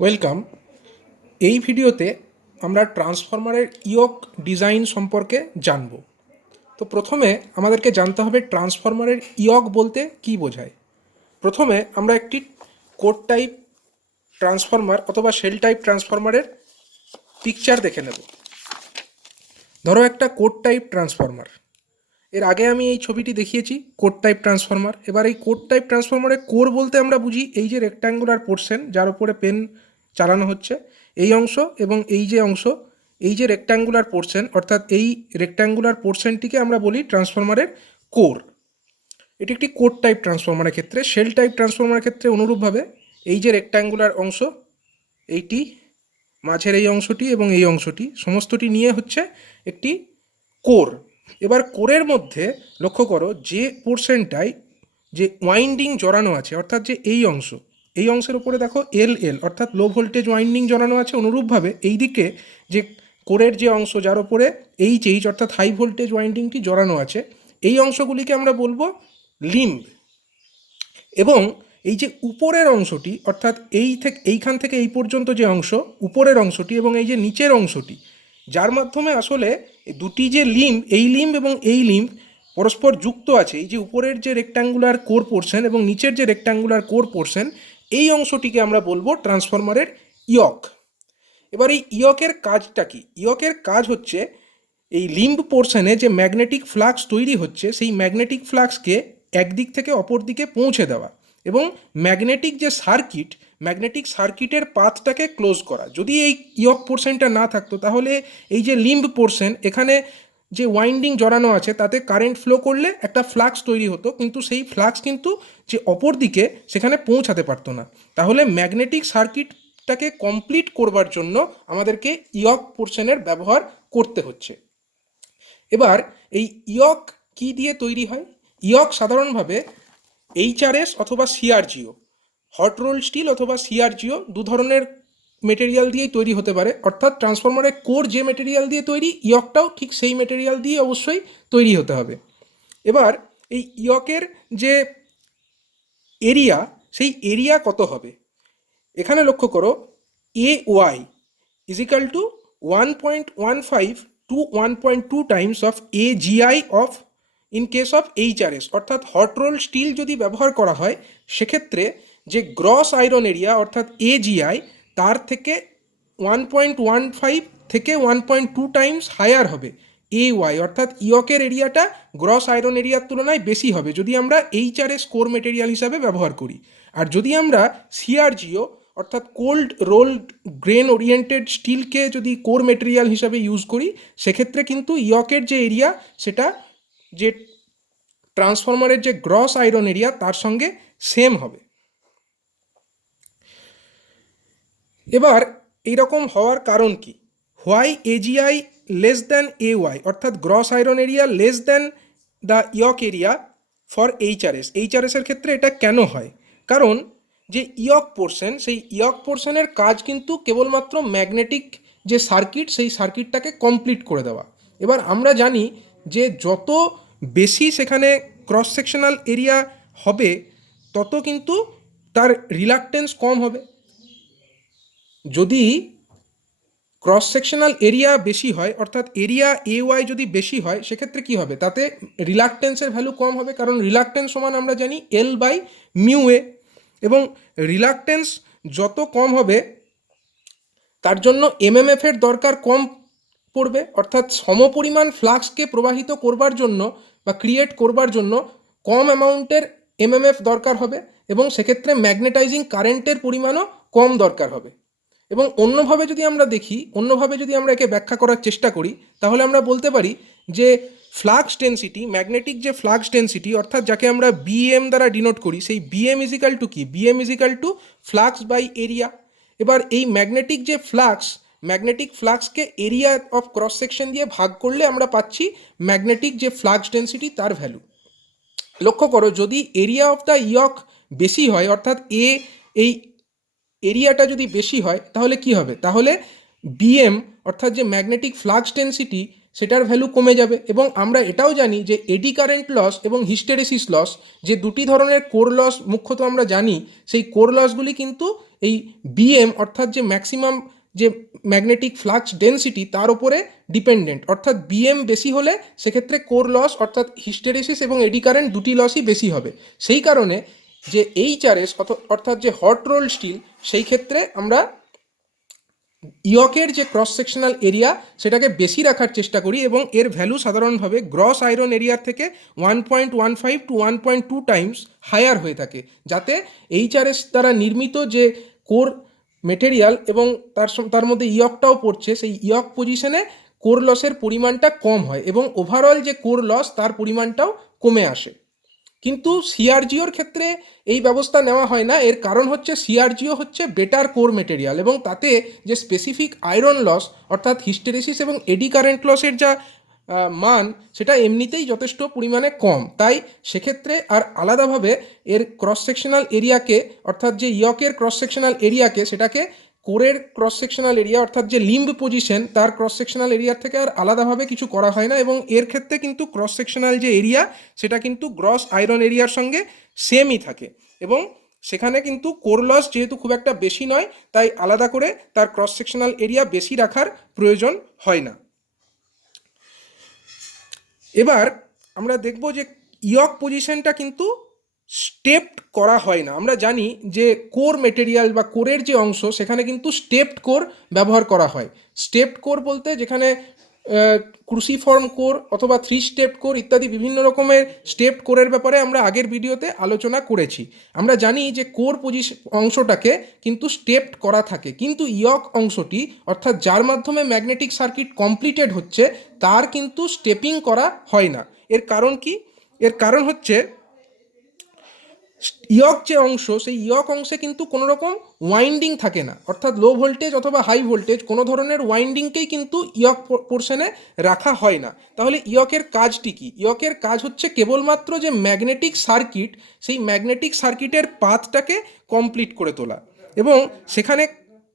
Welcome. এই ভিডিওতে আমরা ট্রান্সফরমারের ইয়ক ডিজাইন সম্পর্কে জানব। তো প্রথমে আমাদেরকে জানতে হবে ট্রান্সফরমারের ইয়ক বলতে কী বোঝায়। প্রথমে আমরা একটি কোড টাইপ ট্রান্সফরমার অথবা শেল টাইপ ট্রান্সফরমারের পিকচার দেখে নেব। ধরো একটা কোড টাইপ ট্রান্সফরমার, এর আগে আমি এই ছবিটি দেখিয়েছি কোড টাইপ ট্রান্সফরমার। এবার এই কোড টাইপ ট্রান্সফরমারে কোর বলতে আমরা বুঝি এই যে রেক্ট্যাঙ্গুলার পোর্শন যার উপরে পেন চালানো হচ্ছে এই অংশ, এবং এই যে অংশ এই যে রেক্ট্যাঙ্গুলার পোর্শন, অর্থাৎ এই রেক্ট্যাঙ্গুলার পোর্শনটিকে আমরা বলি ট্রান্সফরমারের কোর। এটি একটি কোড টাইপ ট্রান্সফরমারের ক্ষেত্রে। শেল টাইপ ট্রান্সফরমারের ক্ষেত্রে অনুরূপভাবে এই যে রেক্ট্যাঙ্গুলার অংশ, এইটি মাঝের এই অংশটি এবং এই অংশটি সমস্তটি নিয়ে হচ্ছে একটি কোর। এবার কোরের মধ্যে লক্ষ্য করো যে পোর্শনটায় যে ওয়াইন্ডিং জড়ানো আছে, অর্থাৎ যে এই অংশ, এই অংশের উপরে দেখো এল অর্থাৎ লো ভোল্টেজ ওয়াইন্ডিং জড়ানো আছে। অনুরূপভাবে এই দিকে যে কোরের যে অংশ যার উপরে এইচ অর্থাৎ হাই ভোল্টেজ ওয়াইন্ডিংটি জড়ানো আছে, এই অংশগুলিকে আমরা বলবো লিম্ব। এবং এই যে উপরের অংশটি, অর্থাৎ এইখান থেকে এই পর্যন্ত যে অংশ উপরের অংশটি, এবং এই যে নিচের অংশটি, যার মাধ্যমে আসলে দুটি যে লিম্ব, এই লিম্ব এবং এই লিম্ব পরস্পর যুক্ত আছে। এই যে উপরের যে রেক্ট্যাঙ্গুলার কোর পোর্শন এবং নিচের যে রেক্ট্যাঙ্গুলার কোর পোর্শন, এই অংশটিকে আমরা বলবো ট্রান্সফরমারের ইয়ক। এবার এই ইয়কের কাজটা কি? ইয়কের কাজ হচ্ছে এই লিম্ব পোর্শনে যে ম্যাগনেটিক ফ্লাক্স তৈরি হচ্ছে, সেই ম্যাগনেটিক ফ্লাক্সকে একদিক থেকে অপর দিকে পৌঁছে দেওয়া, এবং ম্যাগনেটিক যে সার্কিট, ম্যাগনেটিক সার্কিটের পাথটাকে ক্লোজ করা। যদি এই ইয়ক পোর্শনটা না থাকতো তাহলে এই যে লিম্ব পোর্শন, এখানে যে ওয়াইন্ডিং জড়ানো আছে তাতে কারেন্ট ফ্লো করলে একটা ফ্লাক্স তৈরি হতো, কিন্তু সেই ফ্লাক্স কিন্তু যে অপর দিকে সেখানে পৌঁছাতে পারতো না। তাহলে ম্যাগনেটিক সার্কিটটাকে কমপ্লিট করবার জন্য আমাদেরকে ইয়ক পোর্শনের ব্যবহার করতে হচ্ছে। এবার এই ইয়ক কি দিয়ে তৈরি হয়? ইয়ক সাধারণভাবে এইচআরএস অথবা সিআরজিও, হট রোল স্টিল অথবা সিআরজিও, দু ধরনের মেটেরিয়াল দিয়েই তৈরি হতে পারে। অর্থাৎ ট্রান্সফরমারের কোর যে মেটেরিয়াল দিয়ে তৈরি, ইয়কটাও ঠিক সেই মেটেরিয়াল দিয়ে অবশ্যই তৈরি হতে হবে। এবার এই ইয়কের যে এরিয়া, সেই এরিয়া কত হবে? এখানে লক্ষ্য করো, A Y equal to 1.15 to 1.2 times of A GI of in case of HRS. অর্থাৎ হট রোল স্টিল যদি ব্যবহার করা হয় সেক্ষেত্রে যে গ্রস আয়রন এরিয়া অর্থাৎ এজিআই তার থেকে 1.15 থেকে 1.2 টাইমস হায়ার হবে এ ওয়াই, অর্থাৎ ইয়কের এরিয়াটা গ্রস আয়রন এরিয়ার তুলনায় বেশি হবে যদি আমরা এইচআরএস কোর মেটেরিয়াল হিসাবে ব্যবহার করি। আর যদি আমরা সিআরজিও অর্থাৎ কোল্ড রোল্ড গ্রেন ওরিয়েন্টেড স্টিলকে যদি কোর মেটেরিয়াল হিসাবে ইউজ করি, সেক্ষেত্রে কিন্তু ইয়কের যে এরিয়া সেটা যে ট্রান্সফরমারের যে গ্রস আয়রন এরিয়া তার সঙ্গে সেম হবে। এবার এইরকম হওয়ার কারণ কি? Why AGI less than A Y, অর্থাৎ gross iron area less than the yoke area for HRS. এইচআরএসের ক্ষেত্রে এটা কেন হয়? কারণ যে ইয়ক পোর্শন, সেই ইয়ক পোর্শনের কাজ কিন্তু কেবলমাত্র ম্যাগনেটিক যে সার্কিট, সেই সার্কিটটাকে কমপ্লিট করে দেওয়া। এবার আমরা জানি যে যত বেশি সেখানে ক্রস সেকশনাল এরিয়া হবে তত কিন্তু তার রিলাকটেন্স কম হবে। যদি ক্রস সেকশনাল এরিয়া বেশি হয়, অর্থাৎ এরিয়া এ ওয়াই যদি বেশি হয়, সেক্ষেত্রে কী হবে? তাতে রিলাকটেন্সের ভ্যালু কম হবে, কারণ রিলাকটেন্স সমান আমরা জানি এল বাই মিউ এ। এবং রিলাকটেন্স যত কম হবে তার জন্য এমএমএফের দরকার কম পড়বে, অর্থাৎ সমপরিমাণ ফ্লাক্সকে প্রবাহিত করবার জন্য বা ক্রিয়েট করবার জন্য কম অ্যামাউন্টের এমএমএফ দরকার হবে, এবং সেক্ষেত্রে ম্যাগনেটাইজিং কারেন্টের পরিমাণও কম দরকার হবে। এবং অন্যভাবে যদি আমরা দেখি, অন্যভাবে যদি আমরা একে ব্যাখ্যা করার চেষ্টা করি, তাহলে আমরা বলতে পারি যে ফ্লাক্স ডেন্সিটি, ম্যাগনেটিক যে ফ্লাক্স ডেন্সিটি, অর্থাৎ যাকে আমরা বিএম দ্বারা ডিনোট করি, সেই বিএম ইজিক্যাল টু কি? BM equal to flux by area. এবার এই ম্যাগনেটিক যে ফ্লাক্স, ম্যাগনেটিক ফ্লাক্সকে এরিয়া অফ ক্রস সেকশন দিয়ে ভাগ করলে আমরা পাচ্ছি ম্যাগনেটিক যে ফ্লাক্স ডেন্সিটি তার ভ্যালু। লক্ষ্য করো, যদি এরিয়া অফ দ্য ইয়ক বেশি হয়, অর্থাৎ এই এরিয়াটা যদি বেশি হয়, তাহলে কি হবে? তাহলে বিএম অর্থাৎ যে ম্যাগনেটিক ফ্লাক্স ডেন্সিটি সেটার ভ্যালু কমে যাবে। এবং আমরা এটাও জানি যে এডি কারেন্ট লস এবং হিস্টেরেসিস লস, যে দুটি ধরনের কোর লস মুখ্যত আমরা জানি, সেই কোর লসগুলি কিন্তু এই বিএম অর্থাৎ যে ম্যাক্সিমাম যে ম্যাগনেটিক ফ্লাক্স ডেন্সিটি তার উপরে ডিপেন্ডেন্ট, অর্থাৎ বিএম বেশি হলে সেক্ষেত্রে কোর লস অর্থাৎ হিস্টেরেসিস এবং এডি কারেন্ট দুটি লসই বেশি হবে। সেই কারণে যে এইচআরএস অর্থাৎ যে হট রোল স্টিল, সেই ক্ষেত্রে আমরা ইয়কের যে ক্রস সেকশনাল এরিয়া সেটাকে বেশি রাখার চেষ্টা করি এবং এর ভ্যালু সাধারণভাবে গ্রস আয়রন এরিয়ার থেকে 1.15 টু 1.2 টাইমস হায়ার হয়ে থাকে, যাতে এইচআরএস দ্বারা নির্মিত যে কোর মেটেরিয়াল এবং তার মধ্যে ইয়কটাও পড়ছে, সেই ইয়ক পজিশনে কোর লসের পরিমাণটা কম হয় এবং ওভারঅল যে কোর লস তার পরিমাণটাও কমে আসে। কিন্তু সিআরজিওর ক্ষেত্রে এই ব্যবস্থা নেওয়া হয় না। এর কারণ হচ্ছে সিআরজিও হচ্ছে বেটার কোর মেটেরিয়াল এবং তাতে যে স্পেসিফিক আয়রন লস অর্থাৎ হিস্টেরেসিস এবং এডি কারেন্ট লসের যা মান সেটা এমনিতেই যথেষ্ট পরিমাণে কম, তাই সেক্ষেত্রে আর আলাদাভাবে এর ক্রস সেকশনাল এরিয়াকে অর্থাৎ যে ইয়কের ক্রস সেকশনাল এরিয়াকে সেটাকে কোরের ক্রস সেকশনাল এরিয়া অর্থাৎ যে লিম্ব পজিশন তার ক্রস সেকশনাল এরিয়ার থেকে আর আলাদাভাবে কিছু করা হয় না এবং এর ক্ষেত্রে কিন্তু ক্রস সেকশনাল যে এরিয়া সেটা কিন্তু গ্রস আয়রন এরিয়ার সঙ্গে সেমই থাকে এবং সেখানে কিন্তু কোর লস যেহেতু খুব একটা বেশি নয়, তাই আলাদা করে তার ক্রস সেকশনাল এরিয়া বেশি রাখার প্রয়োজন হয় না। এবার আমরা দেখব যে ইয়ক পজিশনটা কিন্তু স্টেপড করা হয় না। আমরা জানি যে কোর মেটেরিয়াল বা কোরের যে অংশ সেখানে কিন্তু স্টেপড কোর ব্যবহার করা হয়। স্টেপড কোর বলতে যেখানে ক্রুসিফর্ম কোর অথবা 3 স্টেপ কোর ইত্যাদি বিভিন্ন রকমের স্টেপড কোরের ব্যাপারে আমরা আগের ভিডিওতে আলোচনা করেছি। আমরা জানি যে কোর অংশটাকে কিন্তু স্টেপড করা থাকে, কিন্তু ইয়ক অংশটি অর্থাৎ যার মাধ্যমে ম্যাগনেটিক সার্কিট কমপ্লিটেড হচ্ছে তার কিন্তু স্টেপিং করা হয় না। এর কারণ কি? এর কারণ হচ্ছে ইয়ক যে অংশ সেই ইয়ক অংশে কিন্তু কোনো রকম ওয়াইন্ডিং থাকে না, অর্থাৎ লো ভোল্টেজ অথবা হাই ভোল্টেজ কোনো ধরনের ওয়াইন্ডিংকেই কিন্তু ইয়ক পোর্শনে রাখা হয় না। তাহলে ইয়কের কাজটি কি? ইয়কের কাজ হচ্ছে কেবলমাত্র যে ম্যাগনেটিক সার্কিট সেই ম্যাগনেটিক সার্কিটের পাথটাকে কমপ্লিট করে তোলা এবং সেখানে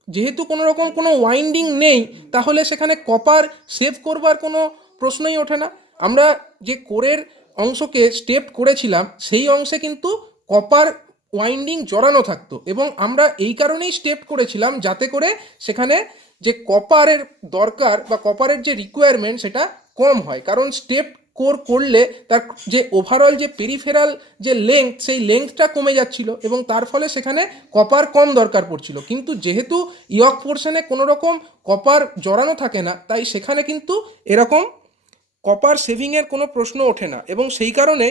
যেহেতু কোনো রকম কোনো ওয়াইন্ডিং নেই তাহলে সেখানে কপার সেভ করবার কোনো প্রশ্নই ওঠে না। আমরা যে কোরের অংশকে স্টেপ করেছিলাম সেই অংশে কিন্তু কপার ওয়াইন্ডিং জড়ানো থাকতো এবং আমরা এই কারণেই স্টেপ করেছিলাম যাতে করে সেখানে যে কপারের দরকার বা কপারের যে রিকোয়ারমেন্ট সেটা কম হয়, কারণ স্টেপ কোর করলে তার যে ওভারঅল যে পেরিফেরাল যে লেংথ সেই লেংথটা কমে যাচ্ছিল এবং তার ফলে সেখানে কপার কম দরকার পড়ছিল। কিন্তু যেহেতু ইয়ক পোর্শনে কোনো রকম কপার জড়ানো থাকে না তাই সেখানে কিন্তু এরকম কপার সেভিংয়ের কোনো প্রশ্ন ওঠে না এবং সেই কারণে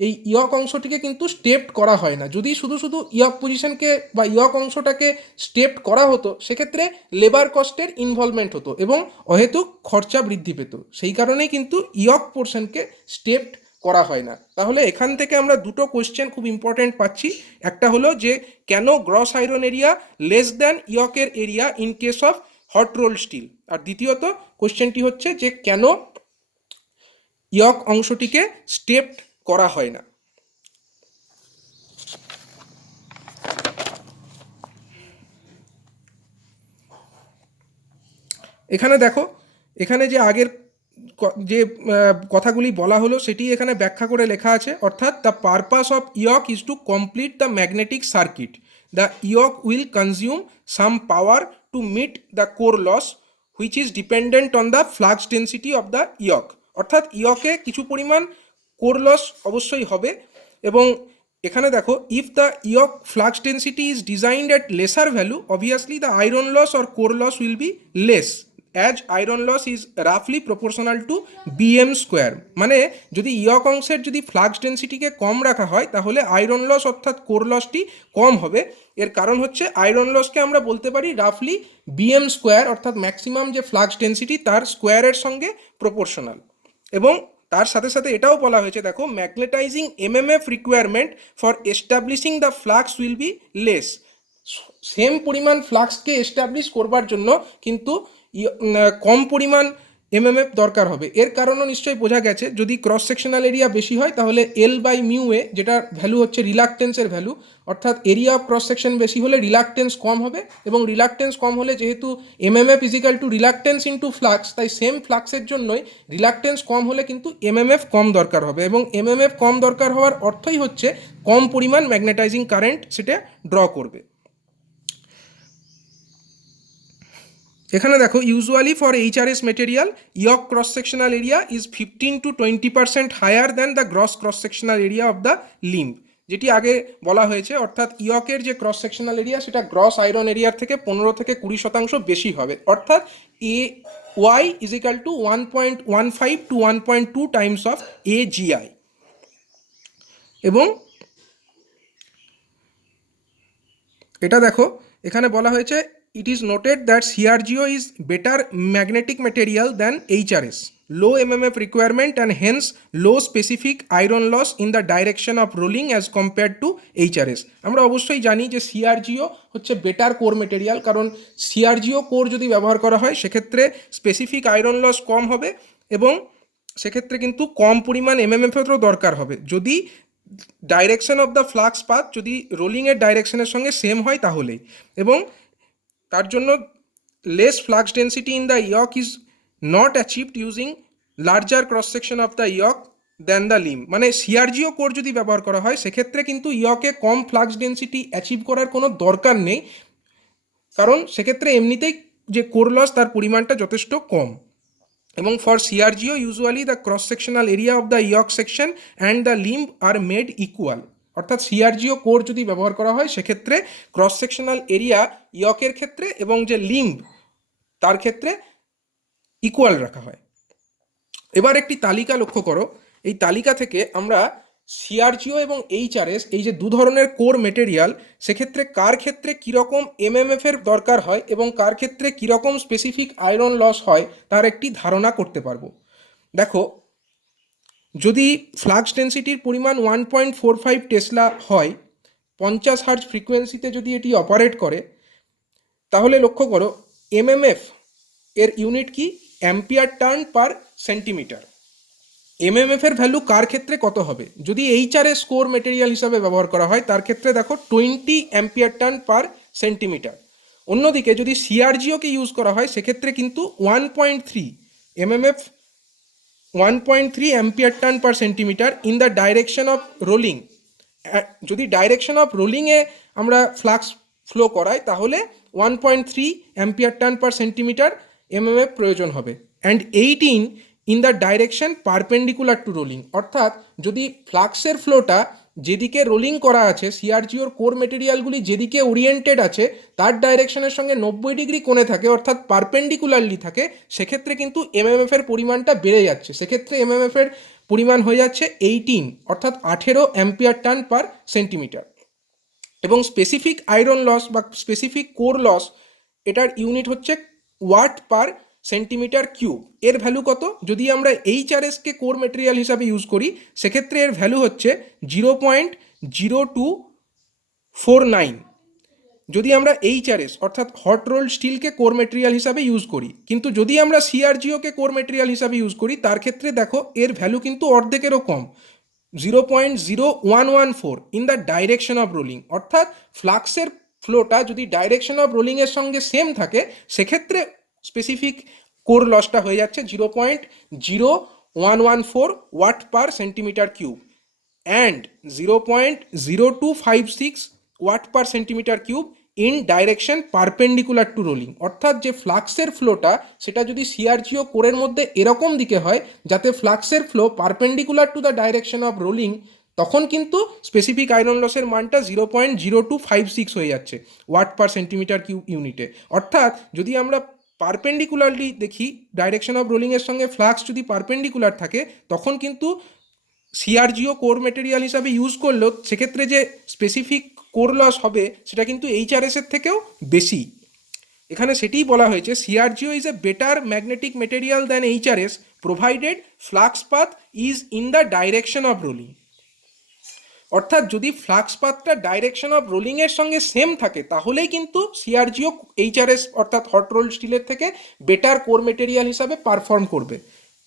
এই ইয়ক অংশটিকে কিন্তু স্টেপড করা হয় না। যদি শুধু শুধু ইয়ক পজিশনকে বা ইয়ক অংশটাকে স্টেপড করা হতো সেক্ষেত্রে লেবার কস্টের ইনভলভমেন্ট হতো এবং অহেতুক খরচা বৃদ্ধি পেত। সেই কারণেই কিন্তু ইয়ক পোর্শনকে স্টেপড করা হয় না। তাহলে এখান থেকে আমরা দুটো কোয়েশ্চেন খুব ইম্পর্টেন্ট পাচ্ছি। একটা হলো যে কেন gross iron area less than ইয়কের area in case of hot roll steel, আর দ্বিতীয়ত কোয়েশ্চেনটি হচ্ছে যে কেন ইয়ক অংশটিকে স্টেপড করা হয় না। এখানে দেখো, এখানে যে আগের যে কথাগুলি বলা হলো সেটি এখানে ব্যাখ্যা করে লেখা আছে, অর্থাৎ the purpose of yoke is to complete the magnetic circuit. The yoke will consume some power to meet the core loss which is dependent on the flux density of the yoke. অর্থাৎ ইয়কে কিছু পরিমাণ core loss অবশ্যই হবে এবং এখানে দেখো, if the yoke flux density is designed at lesser value obviously the iron loss or core loss will be less as iron loss is রাফলি প্রপোর্শনাল টু বিএম স্কোয়ার। মানে যদি ইয়ক অংশের যদি ফ্লাক্স ডেন্সিটিকে কম রাখা হয় তাহলে আয়রন লস অর্থাৎ core লসটি কম হবে। এর কারণ হচ্ছে আয়রন লসকে আমরা বলতে পারি রাফলি বিএম স্কোয়ার অর্থাৎ ম্যাক্সিমাম যে ফ্লাক্স ডেন্সিটি তার স্কোয়ারের সঙ্গে প্রপোর্শনাল। এবং তার সাথে সাথে এটাও বলা হয়েছে, দেখো, magnetizing MMF requirement for establishing the flux will be less. Same পরিমাণ ফ্লাক্সকে এস্টাবলিশ করবার জন্য কিন্তু কম পরিমাণ এমএমএফ দরকার হবে। এর কারণও নিশ্চয়ই বোঝা গেছে, যদি ক্রস সেকশনাল এরিয়া বেশি হয় তাহলে এল বাই মিউ এ, যেটা ভ্যালু হচ্ছে রিলাকটেন্সের ভ্যালু, অর্থাৎ এরিয়া অফ ক্রস সেকশন বেশি হলে রিলাকটেন্স কম হবে এবং রিলাকটেন্স কম হলে যেহেতু MMF equal to reluctance into flux, তাই সেম ফ্লাক্সের জন্যই রিলাকটেন্স কম হলে কিন্তু এমএমএফ কম দরকার হবে এবং এমএমএফ কম দরকার হওয়ার অর্থই হচ্ছে কম পরিমাণ ম্যাগনেটাইজিং কারেন্ট সেটা ড্র করবে। এখানে দেখো usually for HRS material yoke cross sectional area is 15 to 20% higher than the gross cross sectional area of the limb, যেটি আগে বলা হয়েছে, অর্থাৎ ইয়কের যে ক্রস সেকশনাল এরিয়া সেটা গ্রস আয়রন এরিয়ার থেকে 15 থেকে 20% বেশি হবে, অর্থাৎ A Y is equal to 1.15 to 1.2 times of A GI. এবং এটা দেখো এখানে বলা হয়েছে it is noted that সিআরজিও is better magnetic material than HRS, low MMF requirement and hence low specific iron loss in the direction of rolling as compare to HRS. আমরা অবশ্যই জানি যে সিআরজিও হচ্ছে বেটার কোর মেটেরিয়াল, কারণ সিআরজিও core যদি ব্যবহার করা হয় সেক্ষেত্রে স্পেসিফিক আয়রন লস কম হবে এবং সেক্ষেত্রে কিন্তু কম পরিমাণ এমএমএফেরও দরকার হবে যদি direction of the flux path যদি রোলিংয়ের ডাইরেকশনের সঙ্গে সেম হয় তাহলেই। এবং তার জন্য less flux density in the yoke is not achieved using larger cross section of the yoke than the limb, মানে সিআরজিও কোর যদি ব্যবহার করা হয় সেক্ষেত্রে কিন্তু ইয়কে কম ফ্লাক্স ডেন্সিটি অ্যাচিভ করার কোনো দরকার নেই, কারণ সেক্ষেত্রে এমনিতেই যে কোর লস তার পরিমাণটা যথেষ্ট কম। এবং for CRGO usually the cross sectional area of the yoke section and the limb are made equal, অর্থাৎ সিআরজিও কোর যদি ব্যবহার করা হয় সেক্ষেত্রে ক্রস সেকশনাল এরিয়া ইয়কের ক্ষেত্রে এবং যে লিম্ব তার ক্ষেত্রে ইকুয়াল রাখা হয়। এবার একটি তালিকা লক্ষ্য করো, এই তালিকা থেকে আমরা সিআরজিও এবং এইচআরএস এই যে দু ধরনের কোর মেটেরিয়াল সেক্ষেত্রে কার ক্ষেত্রে কীরকম এমএমএফের দরকার হয় এবং কার ক্ষেত্রে কীরকম স্পেসিফিক আয়রন লস হয় তার একটি ধারণা করতে পারবো। দেখো, যদি ফ্লাক্স ডেন্সিটির পরিমাণ 1.45 টেসলা হয়, 50 হার্জ ফ্রিকোয়েন্সিতে যদি এটি অপারেট করে, তাহলে লক্ষ্য করো এমএমএফ এর ইউনিট কি, অ্যাম্পিয়ার টার্ন পার সেন্টিমিটার। এমএমএফ এর ভ্যালু কার ক্ষেত্রে কত হবে, যদি এইচআরএস কোর মেটেরিয়াল হিসাবে ব্যবহার করা হয় তার ক্ষেত্রে দেখো 20 অ্যাম্পিয়ার টার্ন পার সেন্টিমিটার। অন্যদিকে যদি সিআরজিওকে ইউজ করা হয় সেক্ষেত্রে কিন্তু 1.3 MMF 1.3 ampere turn per centimetre in the direction of rolling. যদি ডাইরেকশন অফ রোলিংয়ে আমরা ফ্লাক্স ফ্লো করাই তাহলে 1.3 অ্যাম্পিয়ার টার্ন পার সেন্টিমিটার এমএমএফ প্রয়োজন হবে, and 18 in the direction perpendicular to rolling, অর্থাৎ যদি ফ্লাক্সের ফ্লোটা যেদিকে রোলিং করা আছে, সিআরজিওর কোর মেটেরিয়ালগুলি যেদিকে ওরিয়েন্টেড আছে তার ডাইরেকশনের সঙ্গে 90 ডিগ্রি কোণে থাকে, অর্থাৎ পারপেন্ডিকুলারলি থাকে, সেক্ষেত্রে কিন্তু এমএমএফ এর পরিমাণটা বেড়ে যাচ্ছে, সেক্ষেত্রে এমএমএফ এর পরিমাণ হয়ে যাচ্ছে 18 অর্থাৎ 18 অ্যাম্পিয়ার টার্ন পার সেন্টিমিটার। এবং স্পেসিফিক আয়রন লস বা স্পেসিফিক কোর লস এটার ইউনিট হচ্ছে ওয়াট পার সেন্টিমিটার কিউব। এর ভ্যালু কত, যদি আমরা এইচআরএসকে কোর মেটেরিয়াল হিসাবে ইউজ করি সেক্ষেত্রে এর ভ্যালু হচ্ছে 0.0249। যদি আমরা এইচআরএস অর্থাৎ হট রোল্ড স্টিলকে কোর মেটেরিয়াল হিসাবে ইউজ করি, কিন্তু যদি আমরা সিআরজিওকে কোর মেটেরিয়াল হিসাবে ইউজ করি তার ক্ষেত্রে দেখো এর ভ্যালু কিন্তু অর্ধেকেরও কম, 0.0114 in the direction of rolling, অর্থাৎ ফ্লাক্সের ফ্লোটা যদি ডাইরেকশন অফ রোলিংয়ের সঙ্গে সেম থাকে সেক্ষেত্রে স্পেসিফিক কোর লসটা হয়ে যাচ্ছে 0.0114 watt per centimetre cube and 0.0256 watt per centimetre cube in direction perpendicular to rolling, অর্থাৎ যে ফ্লাক্সের ফ্লোটা সেটা যদি সিআরজিও কোরের মধ্যে এরকম দিকে হয় যাতে ফ্লাক্সের flow perpendicular to the direction of rolling, তখন কিন্তু স্পেসিফিক আয়রন লসের মানটা 0.0256 হয়ে যাচ্ছে ওয়াট পার সেন্টিমিটার কিউব ইউনিটে। অর্থাৎ যদি আমরা পারপেন্ডিকুলারলি দেখি, ডাইরেকশন অফ রোলিংয়ের সঙ্গে ফ্লাক্স যদি পারপেন্ডিকুলার থাকে তখন কিন্তু সিআরজিও কোর মেটেরিয়াল হিসাবে ইউজ করলেও সেক্ষেত্রে যে স্পেসিফিক কোর লস হবে সেটা কিন্তু এইচআরএসের থেকেও বেশি। এখানে সেটিই বলা হয়েছে CRGO is a better magnetic material than HRS provided flux path is in the direction of rolling, অর্থাৎ যদি ফ্লাক্স পাথটা ডাইরেকশন অফ রোলিংয়ের সঙ্গে সেম থাকে তাহলেই কিন্তু সিআরজিও এইচআরএস অর্থাৎ হট রোল্ড স্টিলের থেকে বেটার কোর মেটেরিয়াল হিসাবে পারফর্ম করবে।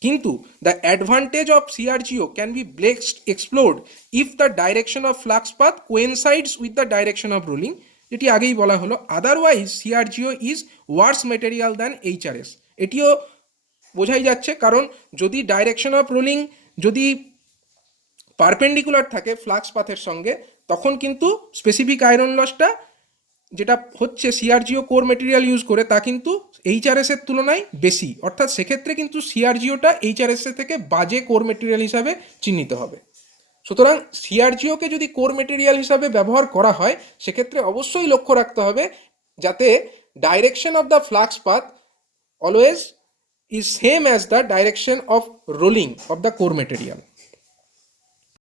কিন্তু the advantage of CRGO can be best explored if the direction of flux path coincides with the direction of rolling, যেটি আগেই বলা হলো, otherwise CRGO is worse material than HRS. এটিও বোঝাই যাচ্ছে, কারণ যদি ডাইরেকশন অফ রোলিং যদি পারপেন্ডিকুলার থাকে ফ্লাক্স পাথের সঙ্গে তখন কিন্তু স্পেসিফিক আয়রন লসটা যেটা হচ্ছে সিআরজিও কোর মেটেরিয়াল ইউজ করে তা কিন্তু এইচআরএস এর তুলনায় বেশি, অর্থাৎ সেক্ষেত্রে কিন্তু সিআরজিওটা এইচআরএস এর থেকে বাজে কোর মেটেরিয়াল হিসাবে চিহ্নিত হবে। সুতরাং সিআরজিওকে যদি কোর মেটেরিয়াল হিসাবে ব্যবহার করা হয় সেক্ষেত্রে অবশ্যই লক্ষ্য রাখতে হবে যাতে direction of the flux path always is same as the direction of rolling of the core material.